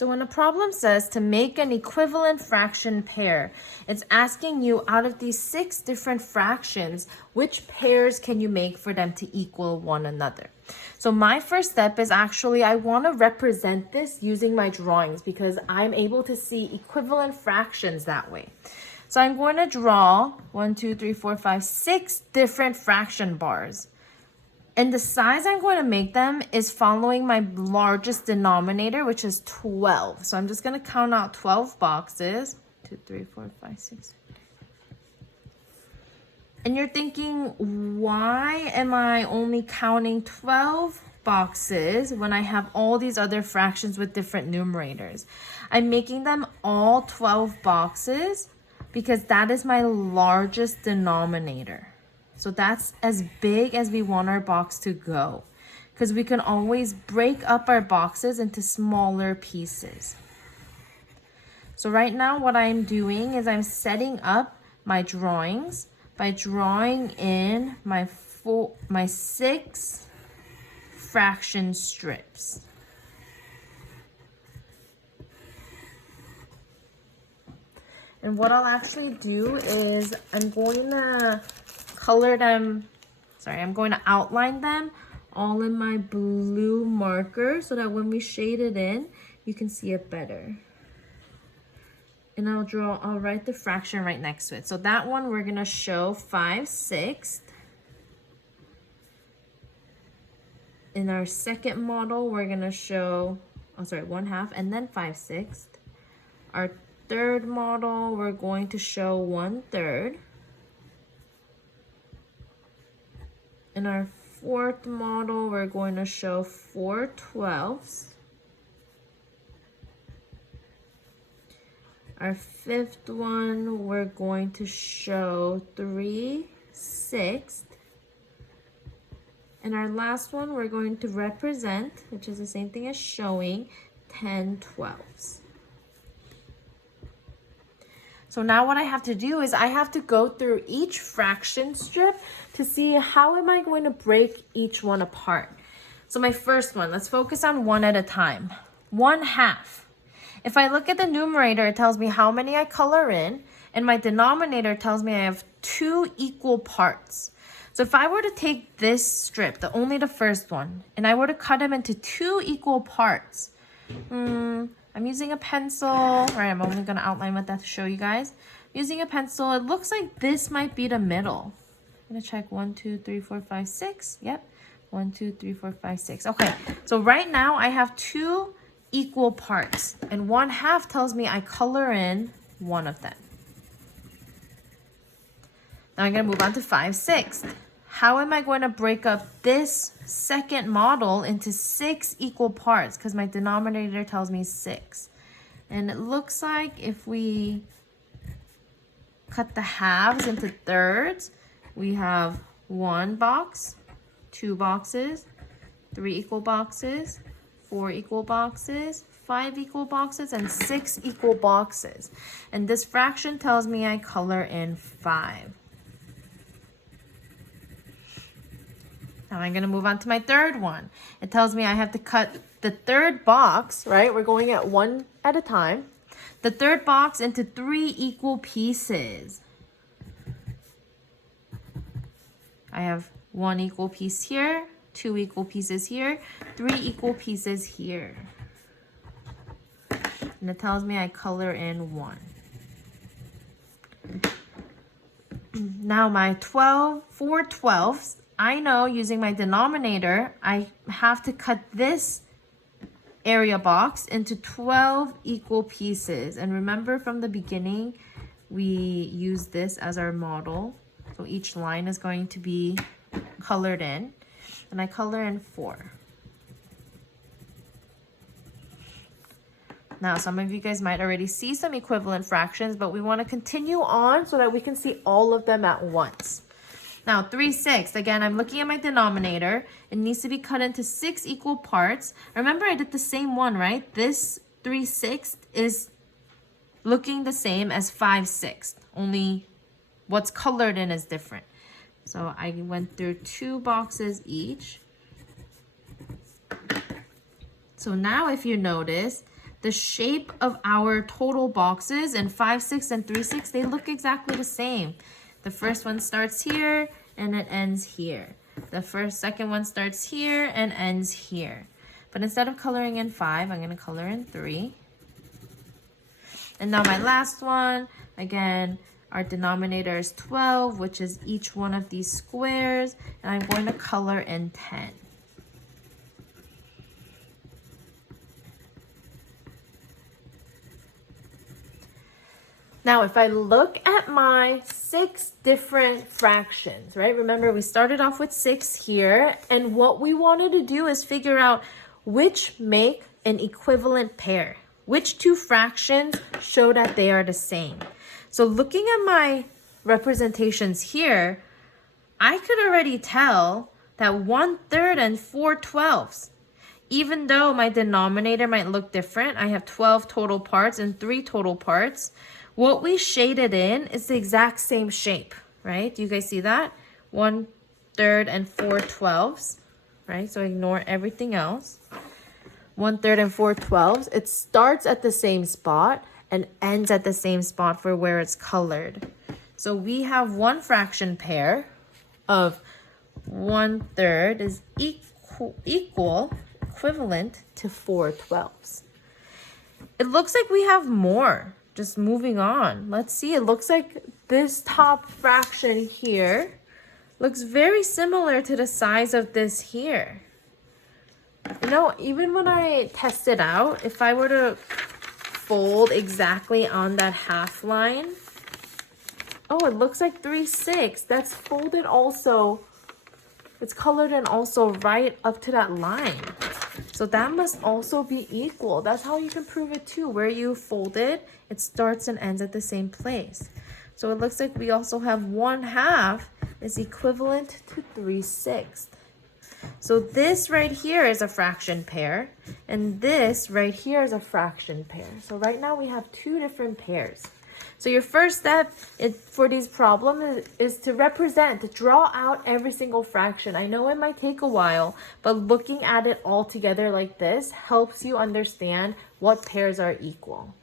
So when a problem says to make an equivalent fraction pair, it's asking you out of these 6 different fractions, which pairs can you make for them to equal one another? So my first step is actually I want to represent this using my drawings because I'm able to see equivalent fractions that way. So I'm going to draw 1, 2, 3, 4, 5, 6 different fraction bars. And the size I'm going to make them is following my largest denominator, which is 12. So I'm just going to count out 12 boxes. 2, 3, 4, 5, 6. And you're thinking, why am I only counting 12 boxes when I have all these other fractions with different numerators? I'm making them all 12 boxes because that is my largest denominator. So that's as big as we want our box to go, because we can always break up our boxes into smaller pieces. So right now what I'm doing is I'm setting up my drawings by drawing in my 6 fraction strips. And what I'll actually do is I'm going to I'm going to outline them all in my blue marker so that when we shade it in, you can see it better. And I'll write the fraction right next to it. So that one we're gonna show 5/6. In our second model, we're gonna show, 1/2 and then 5/6. Our third model, we're going to show 1/3. In our fourth model, we're going to show 4/12. Our fifth one, we're going to show 3/6. And our last one, we're going to represent, which is the same thing as showing, 10/12. So now what I have to do is I have to go through each fraction strip to see how am I going to break each one apart. So my first one, let's focus on one at a time. 1/2. If I look at the numerator, it tells me how many I color in, and my denominator tells me I have 2 equal parts. So if I were to take this strip, only the first one, and I were to cut them into 2 equal parts, I'm using a pencil. All right, I'm only going to outline with that to show you guys. Using a pencil, it looks like this might be the middle. I'm going to check 1, 2, 3, 4, 5, 6. Yep. 1, 2, 3, 4, 5, 6. Okay, so right now I have 2 equal parts, and 1/2 tells me I color in one of them. Now I'm going to move on to 5/6. How am I going to break up this second model into 6 equal parts? Because my denominator tells me 6. And it looks like if we cut the halves into thirds, we have 1 box, 2 boxes, 3 equal boxes, 4 equal boxes, 5 equal boxes, and 6 equal boxes. And this fraction tells me I color in 5. Now I'm going to move on to my third one. It tells me I have to cut the third box, right? We're going at one at a time. The third box into 3 equal pieces. I have 1 equal piece here, 2 equal pieces here, 3 equal pieces here. And it tells me I color in 1. Now my 4/12, I know using my denominator, I have to cut this area box into 12 equal pieces. And remember from the beginning, we use this as our model. So each line is going to be colored in. And I color in 4. Now, some of you guys might already see some equivalent fractions, but we want to continue on so that we can see all of them at once. Now, 3/6, again, I'm looking at my denominator. It needs to be cut into 6 equal parts. Remember, I did the same one, right? This 3/6 is looking the same as 5/6, only what's colored in is different. So I went through 2 boxes each. So now if you notice, the shape of our total boxes in 5, 6, and 3, 6, they look exactly the same. The first one starts here and it ends here. The second one starts here and ends here. But instead of coloring in 5, I'm going to color in 3. And now my last one, again, our denominator is 12, which is each one of these squares, and I'm going to color in 10. Now, if I look at my 6 different fractions, right? Remember, we started off with 6 here, and what we wanted to do is figure out which make an equivalent pair. Which 2 fractions show that they are the same. So looking at my representations here, I could already tell that 1/3 and 4/12. Even though my denominator might look different, I have 12 total parts and 3 total parts. What we shaded in is the exact same shape, right? Do you guys see that? 1/3 and 4/12, right? So ignore everything else. 1/3 and 4/12. It starts at the same spot and ends at the same spot for where it's colored. So we have one fraction pair of 1/3 is equivalent to 4/12. It looks like we have more. Just moving on. Let's see. It looks like this top fraction here looks very similar to the size of this here. You know, even when I test it out, if I were to fold exactly on that half line, oh, it looks like 3/6. That's folded also. It's colored in also right up to that line. So that must also be equal. That's how you can prove it too. Where you fold it, it starts and ends at the same place. So it looks like we also have 1/2 is equivalent to 3/6. So this right here is a fraction pair, and this right here is a fraction pair. So right now we have 2 different pairs. So your first step for these problems is to draw out every single fraction. I know it might take a while, but looking at it all together like this helps you understand what pairs are equal.